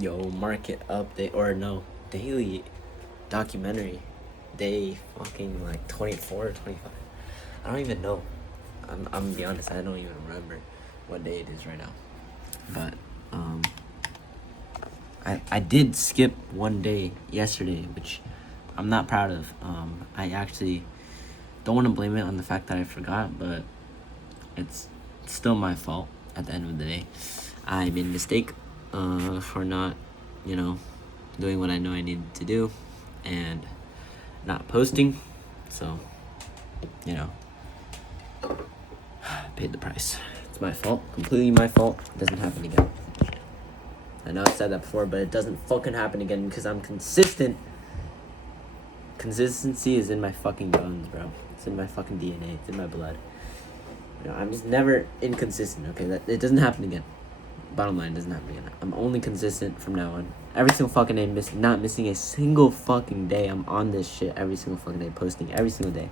Yo, market update, or no, daily documentary, day fucking like 24 or 25. I don't even know. I'm gonna be honest, I don't even remember what day it is right now. But I did skip one day yesterday, which I'm not proud of. I actually don't want to blame it on the fact that I forgot, but it's still my fault at the end of the day. I made a mistake for not, doing what I know I needed to do and not posting. So, paid the price. It's my fault. Completely my fault. It doesn't happen again. I know I've said that before, but it doesn't fucking happen again because I'm consistent. Consistency is in my fucking bones, bro. It's in my fucking DNA. It's in my blood. I'm just never inconsistent, okay? That it doesn't happen again. Bottom line, it doesn't happen again. I'm only consistent from now on. Every single fucking day, not missing a single fucking day. I'm on this shit every single fucking day, posting every single day.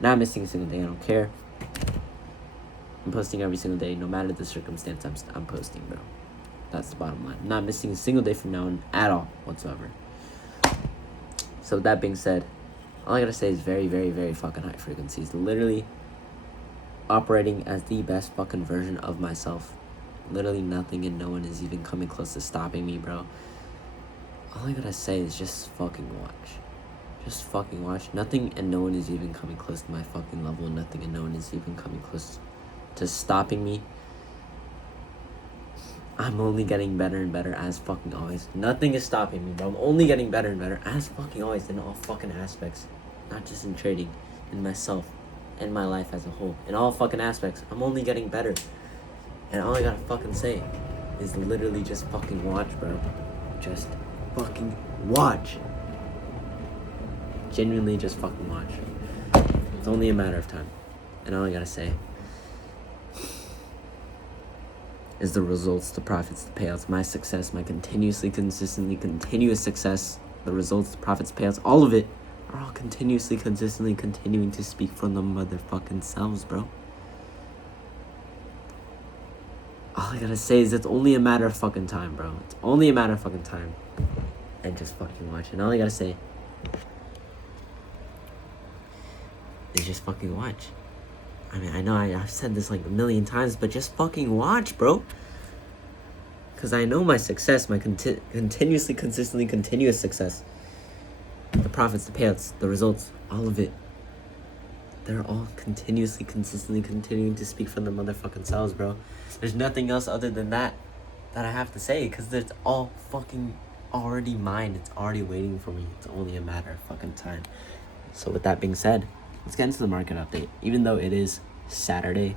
Not missing a single day. I don't care. I'm posting every single day, no matter the circumstance. I'm posting, bro. That's the bottom line. I'm not missing a single day from now on at all whatsoever. So with that being said, all I gotta say is very, very, very fucking high frequencies. Literally operating as the best fucking version of myself. Literally nothing and no one is even coming close to stopping me, bro. All I gotta say is just fucking watch. Just fucking watch. Nothing and no one is even coming close to my fucking level. Nothing and no one is even coming close to stopping me. I'm only getting better and better as fucking always. Nothing is stopping me, bro. I'm only getting better and better as fucking always in all fucking aspects. Not just in trading, in myself, in my life as a whole. In all fucking aspects, I'm only getting better. And all I gotta fucking say is literally just fucking watch, bro. Just fucking watch. Genuinely just fucking watch. It's only a matter of time. And all I gotta say is the results, the profits, the payouts, my success, my continuous success, the results, the profits, payouts, all of it are all consistently continuing to speak from the motherfucking selves, bro. All I gotta say is it's only a matter of fucking time, bro. It's only a matter of fucking time. And just fucking watch. And all I gotta say is just fucking watch. I mean, I know I've said this like a million times, but just fucking watch, bro. Because I know my success, my continuous success. The profits, the payouts, the results, all of it. They're all consistently continuing to speak from the motherfucking selves, bro. There's nothing else other than that I have to say, because it's all fucking already mine. It's already waiting for me. It's only a matter of fucking time. So with that being said, let's get into the market update. Even though it is Saturday,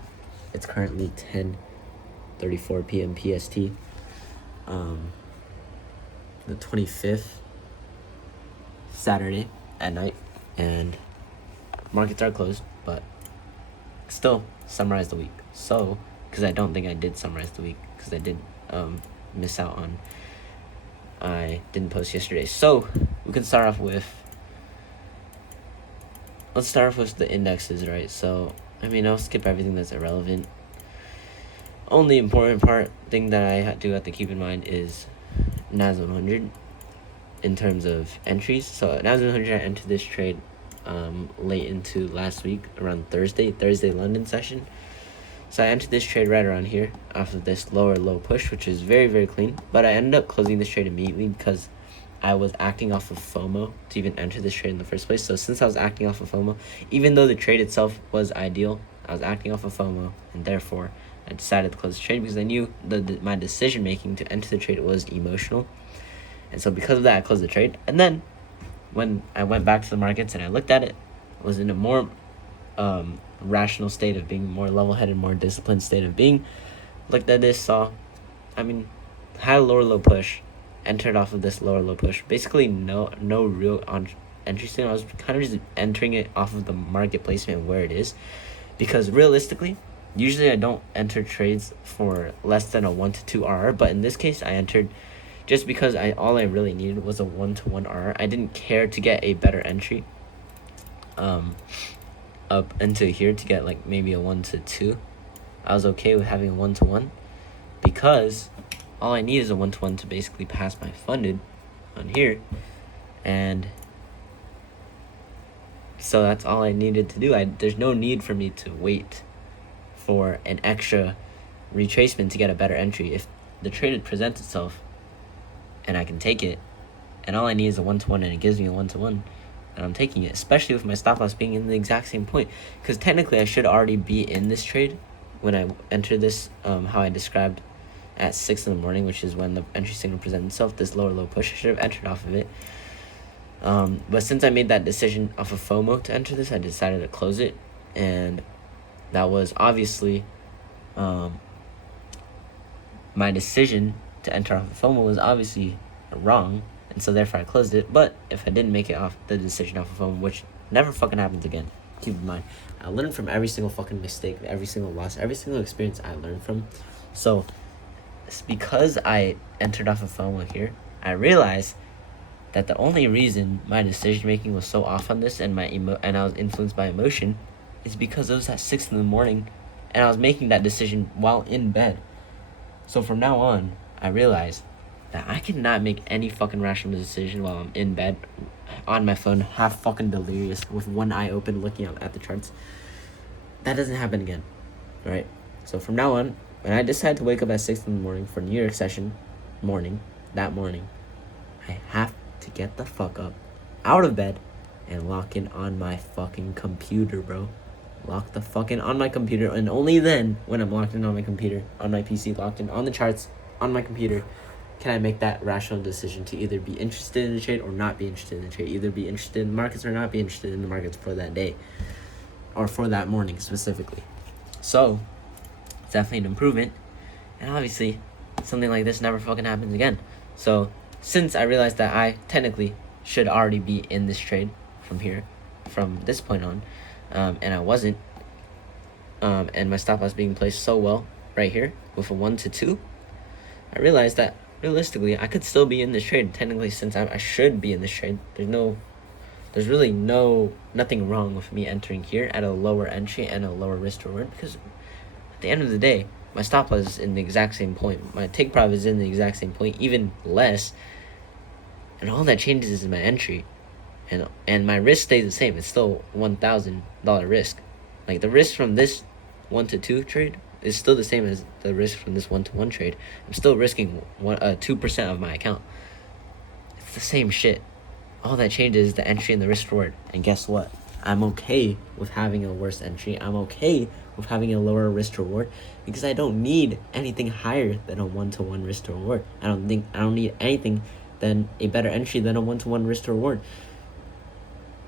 it's currently 10:34 p.m. PST. The 25th, Saturday at night, and markets are closed, but still summarize the week. So, because I don't think I did summarize the week, because I did miss out on, I didn't post yesterday. So, we can start off with, let's start off with the indexes, right? So, I mean, I'll skip everything that's irrelevant. Only important thing that I do have to keep in mind is NAS 100 in terms of entries. So NAS 100, I entered this trade late into last week, around Thursday London session. So I entered this trade right around here off of this lower low push, which is very, very clean. But I ended up closing this trade immediately because I was acting off of FOMO to even enter this trade in the first place. So since I was acting off of FOMO, even though the trade itself was ideal, I was acting off of FOMO, and therefore I decided to close the trade because I knew my decision making to enter the trade was emotional. And so because of that, I closed the trade. And then when I went back to the markets and I looked at it, I was in a more rational state of being, more level-headed, more disciplined state of being. Looked at this, saw, had a lower low push, entered off of this lower low push. Basically no real entry signal. I was kind of just entering it off of the market placement where it is, because realistically, usually I don't enter trades for less than a 1 to 2 RR, but in this case I entered just because all I really needed was a 1 to 1 RR. I didn't care to get a better entry up into here to get like maybe a 1 to 2. I was okay with having a 1 to 1 because all I need is a 1-to-1 to basically pass my funded on here, and so that's all I needed to do. There's no need for me to wait for an extra retracement to get a better entry. If the trade presents itself and I can take it, and all I need is a 1-to-1 and it gives me a 1-to-1, and I'm taking it, especially with my stop loss being in the exact same point, because technically I should already be in this trade when I enter this, how I described at 6 in the morning, which is when the entry signal presents itself, this lower low push. I should have entered off of it. But since I made that decision off of FOMO to enter this, I decided to close it, and that was obviously my decision to enter off of FOMO was obviously wrong, and so therefore I closed it. But if I didn't make it off the decision off of FOMO, which never fucking happens again, keep in mind, I learn from every single fucking mistake, every single loss, every single experience I learn from. So it's because I entered off of FOMO here, I realized that the only reason my decision making was so off on this, and and I was influenced by emotion, is because it was at 6 in the morning, and I was making that decision while in bed. So from now on, I realized that I cannot make any fucking rational decision while I'm in bed, on my phone, half fucking delirious, with one eye open, looking out at the charts. That doesn't happen again, right? So from now on, when I decide to wake up at 6 in the morning for New York session that morning, I have to get the fuck up, out of bed, and lock in on my fucking computer, bro. Lock the fucking on my computer, and only then, when I'm locked in on my computer, on my PC, locked in on the charts, on my computer, can I make that rational decision to either be interested in the trade or not be interested in the trade, either be interested in the markets or not be interested in the markets for that day, or for that morning specifically. So, it's definitely an improvement, and obviously, something like this never fucking happens again. So, since I realized that I technically should already be in this trade from this point on, and I wasn't, and my stop loss being placed so well right here with a 1-to-2, I realized that realistically I could still be in this trade technically, since I should be in this trade. There's really nothing wrong with me entering here at a lower entry and a lower risk to reward, because at the end of the day, my stop loss is in the exact same point, my take profit is in the exact same point, even less, and all that changes is my entry, and my risk stays the same. It's still $1,000 risk. Like, the risk from this 1-to-2 trade is still the same as the risk from this 1-to-1 trade. I'm still risking 2% of my account. It's the same shit. All that changes is the entry and the risk reward. And guess what? I'm okay with having a worse entry. I'm okay with having a lower risk to reward, because I don't need anything higher than a 1-to-1 risk to reward. I don't need anything than a better entry than a 1-to-1 risk to reward.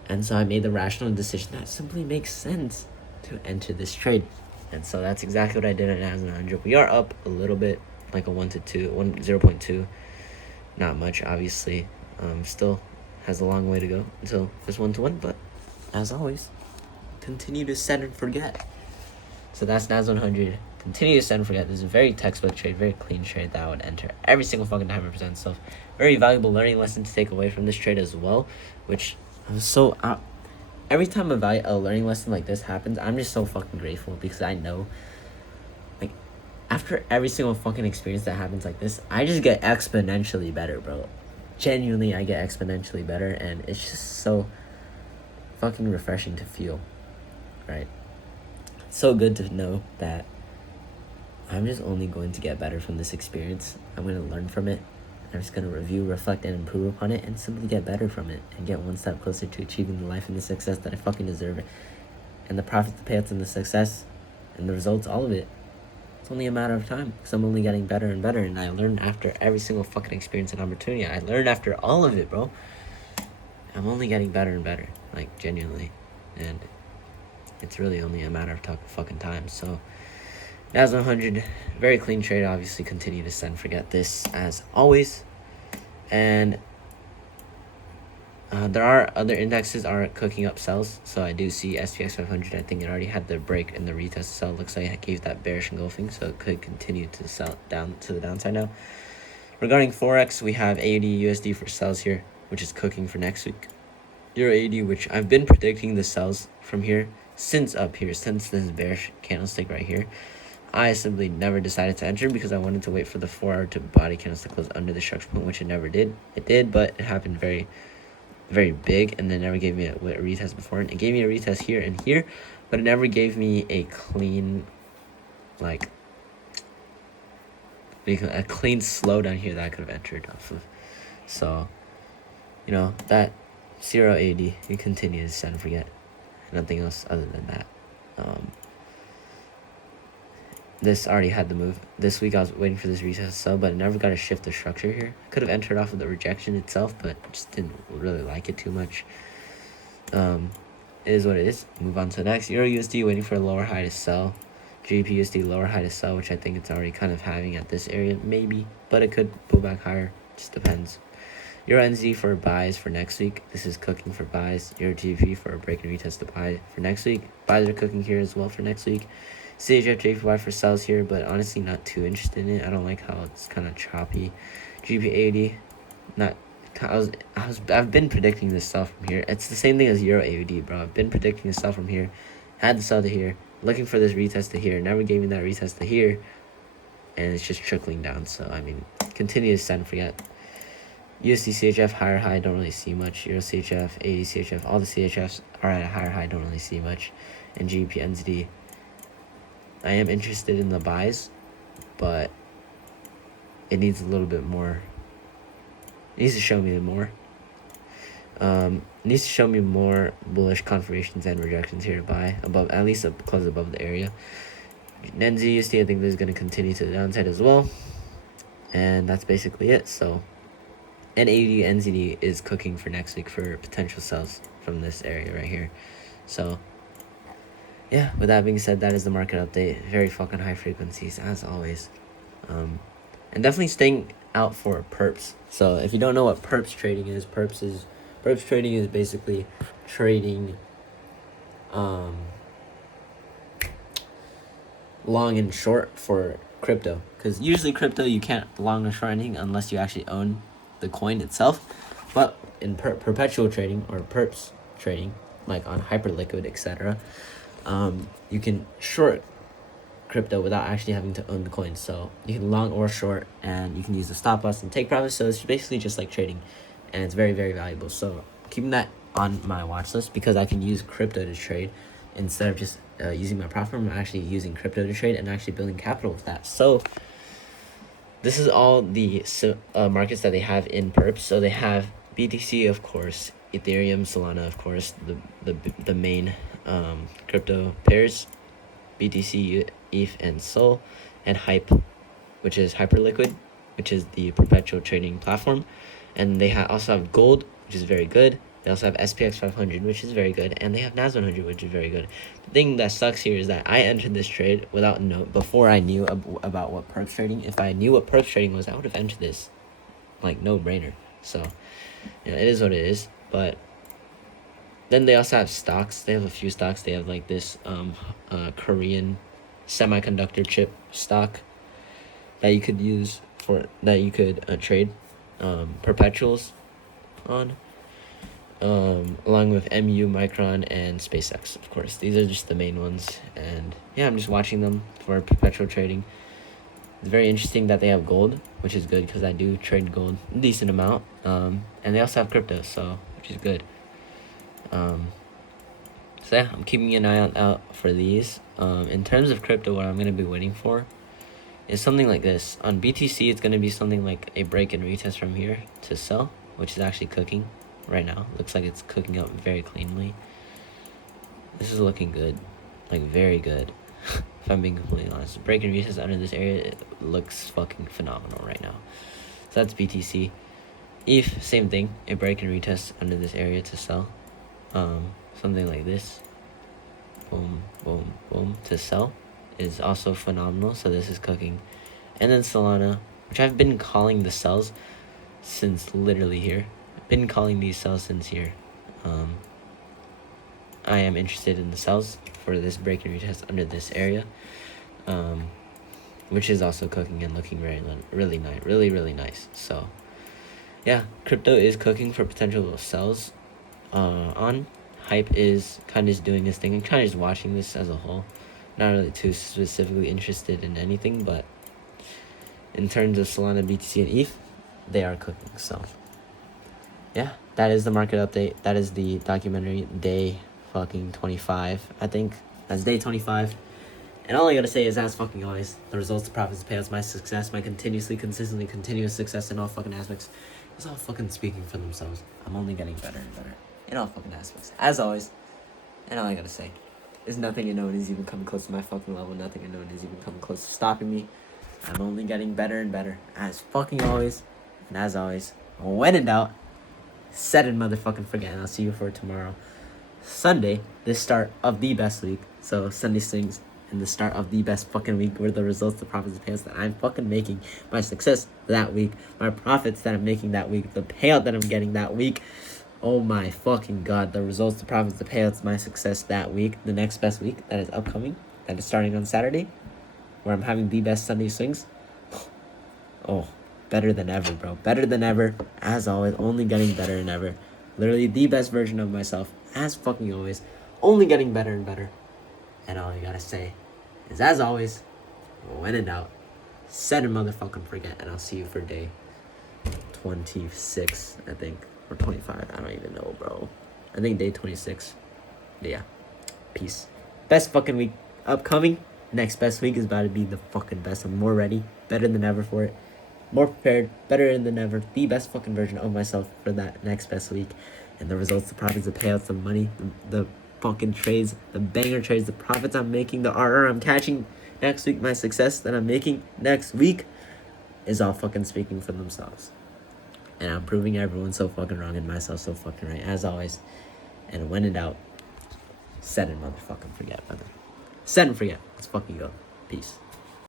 And so I made the rational decision that simply makes sense to enter this trade. And so that's exactly what I did at NASDAQ 100. We are up a little bit, like a 0.2. Not much, obviously. Still has a long way to go until this 1-to-1. But as always, continue to set and forget. So that's NASDAQ 100. Continue to set and forget. This is a very textbook trade, very clean trade that I would enter every single fucking time it presents itself. Very valuable learning lesson to take away from this trade as well, which I'm so every time a learning lesson like this happens, I'm just so fucking grateful, because I know, like, after every single fucking experience that happens like this, I just get exponentially better, bro. Genuinely, I get exponentially better, and it's just so fucking refreshing to feel, right? It's so good to know that I'm just only going to get better from this experience. I'm going to learn from it. I'm just going to review, reflect, and improve upon it, and simply get better from it, and get one step closer to achieving the life and the success that I fucking deserve. And the profits, the payouts, and the success, and the results, all of it, it's only a matter of time, because I'm only getting better and better, and I learn after every single fucking experience and opportunity. I learn after all of it, bro. I'm only getting better and better, like, genuinely, and it's really only a matter of fucking time. So NASDAQ 100, very clean trade. Obviously, continue to set and forget this as always. And there are other indexes are cooking up sells. So I do see SPX 500. I think it already had the break and the retest sell. Looks like it gave that bearish engulfing, so it could continue to sell down to the downside now. Regarding Forex, we have AUD USD for sells here, which is cooking for next week. Euro AUD, which I've been predicting the sells from here since up here, since this bearish candlestick right here. I simply never decided to enter because I wanted to wait for the 4-hour to body candles to close under the structure point, which it never did. It did, but it happened very, very big, and then never gave me a retest before. And it gave me a retest here and here, but it never gave me a clean, like, a clean slowdown here that I could have entered off of. So, you know, that 0 AD, we continue to set and forget. Nothing else other than that. This already had the move. This week I was waiting for this retest to sell, but I never got to shift the structure here. Could have entered off of the rejection itself, but just didn't really like it too much. It is what it is. Move on to the next. Euro USD waiting for a lower high to sell. GBP USD lower high to sell, which I think it's already kind of having at this area, maybe, but it could pull back higher. Just depends. Euro NZ for buys for next week. This is cooking for buys. Euro GBP for a break and retest to buy for next week. Buys are cooking here as well for next week. CHF JPY for sells here, but honestly not too interested in it. I don't like how it's kind of choppy. GBP AUD, I've been predicting this sell from here. It's the same thing as Euro AUD, bro. I've been predicting this sell from here. Had the sell to here. Looking for this retest to here. Never gave me that retest to here. And it's just trickling down. So, I mean, continue to set and forget. USD CHF higher high, don't really see much. Euro CHF, AD CHF, all the CHFs are at a higher high, don't really see much. And GBP NZD, I am interested in the buys, but it needs a little bit more. It needs to show me more. It needs to show me more bullish confirmations and rejections here to buy above, at least close above the area. NZ USD, I think this is going to continue to the downside as well, and that's basically it. So, and AUD NZD is cooking for next week for potential sells from this area right here. So, yeah, with that being said, that is the market update. Very fucking high frequencies, as always. And definitely staying out for perps. So, if you don't know what perps trading is, perps trading is basically trading long and short for crypto. Because usually crypto, you can't long or short anything unless you actually own the coin itself. But in perpetual trading or perps trading, like on Hyperliquid, etc., you can short crypto without actually having to own the coin. So you can long or short, and you can use the stop loss and take profits. So it's basically just like trading, and it's very, very valuable. So keeping that on my watch list, because I can use crypto to trade instead of just using my profit. I'm actually using crypto to trade and actually building capital with that. So this is all the markets that they have in perps. So they have BTC, of course, Ethereum, Solana, of course, the main crypto pairs, BTC, ETH, and Sol, and Hype, which is Hyperliquid, which is the perpetual trading platform. And they also have gold, which is very good. They also have SPX 500, which is very good, and they have NAS 100, which is very good. The thing that sucks here is that I entered this trade before I knew about what perps trading. If I knew what perps trading was, I would have entered this, like, no brainer. So, yeah, it is what it is. But then they also have stocks. They have a few stocks. They have like this Korean semiconductor chip stock that you could use trade perpetuals on, along with MU, Micron, and SpaceX, of course. These are just the main ones, and yeah, I'm just watching them for perpetual trading. It's very interesting that they have gold, which is good because I do trade gold a decent amount, and they also have crypto, so which is good. So yeah, I'm keeping an eye out for these. In terms of crypto, what I'm going to be waiting for is something like this. On BTC, it's going to be something like a break and retest from here to sell, which is actually cooking right now. Looks like it's cooking up very cleanly. This is looking good, like very good. If I'm being completely honest, break and retest under this area, it looks fucking phenomenal right now. So that's BTC. ETH, same thing, a break and retest under this area to sell. Something like this, boom, boom, boom, to sell is also phenomenal. So this is cooking. And then Solana, which I've been calling the sells since literally here. I've been calling these sells since here. I am interested in the sells for this break and retest under this area, which is also cooking and looking really nice, really nice. So yeah, crypto is cooking for potential sells. On Hype is kind of just doing this thing and kind of just watching this as a whole. not really too specifically interested in anything, but in terms of Solana, BTC, and ETH, they are cooking. So yeah, that is the market update. That is the documentary day fucking 25. I think that's day 25. And all I gotta say is, as fucking always, the results, the profits, the payouts, my success, my consistently continuous success in all fucking aspects, is all fucking speaking for themselves. I'm only getting better and better in all fucking aspects, as always. And all I gotta say is nothing in known is even coming close to my fucking level. Nothing in known is even coming close to stopping me. I'm only getting better and better, as fucking always. And as always, when in doubt, set and motherfucking forget. And I'll see you for tomorrow, Sunday, the start of the best week. So Sunday Swings and the start of the best fucking week were the results, the profits, the payouts that I'm fucking making, my success that week, my profits that I'm making that week, the payout that I'm getting that week. Oh my fucking god, the results, the profits, the payouts, my success that week, the next best week that is upcoming, that is starting on Saturday, where I'm having the best Sunday Swings. Oh, better than ever, bro. Better than ever, as always, only getting better and ever. Literally the best version of myself, as fucking always, only getting better and better. And all I gotta say is, as always, when in doubt, set and motherfucking forget. And I'll see you for day 26, I think. Or 25. I don't even know, bro. I think day 26. Yeah. Peace. Best fucking week upcoming. Next best week is about to be the fucking best. I'm more ready. Better than ever for it. More prepared. Better than ever. The best fucking version of myself for that next best week. And the results, the profits, the payouts, the money, the fucking trades, the banger trades, the profits I'm making, the RR I'm catching next week, my success that I'm making next week is all fucking speaking for themselves. And I'm proving everyone so fucking wrong and myself so fucking right, as always. And when in doubt, set and motherfucking forget, brother. Set and forget. Let's fucking go. Peace.